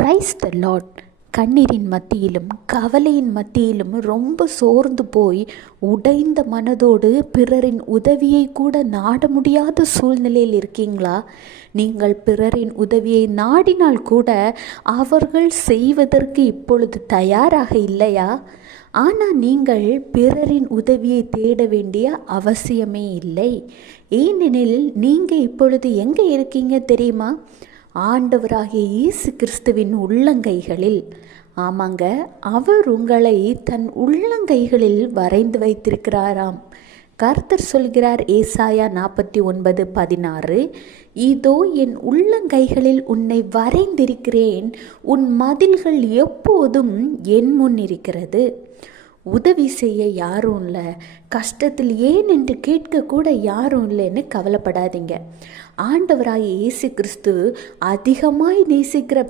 Praise the Lord. கண்ணீரின் மத்தியிலும் கவலையின் மத்தியிலும் ரொம்ப சோர்ந்து போய் உடைந்த மனதோடு பிறரின் உதவியை கூட நாட முடியாத சூழ்நிலையில் இருக்கீங்களா? நீங்கள் பிறரின் உதவியை நாடினால் கூட அவர்கள் செய்வதற்கு இப்பொழுது தயாராக இல்லையா? ஆனால் நீங்கள் பிறரின் உதவியை தேட வேண்டிய அவசியமே இல்லை. ஏனெனில் நீங்கள் இப்பொழுது எங்கே இருக்கீங்க தெரியுமா? ஆண்டவராகிய இயேசு கிறிஸ்துவின் உள்ளங்கைகளில். ஆமாங்க, அவர் உங்களை தன் உள்ளங்கைகளில் வரைந்து வைத்திருக்கிறாராம். கர்த்தர் சொல்கிறார், ஏசாயா 49:16, இதோ என் உள்ளங்கைகளில் உன்னை வரைந்திருக்கிறேன், உன் மதில்கள் எப்போதும் என் முன் இருக்கிறது. உதவி செய்ய யாரும் இல்லை, கஷ்டத்தில் ஏன் என்று கேட்க கூட யாரும் இல்லைன்னு கவலைப்படாதீங்க. ஆண்டவராகிய இயேசு கிறிஸ்து அதிகமாய் நேசிக்கிற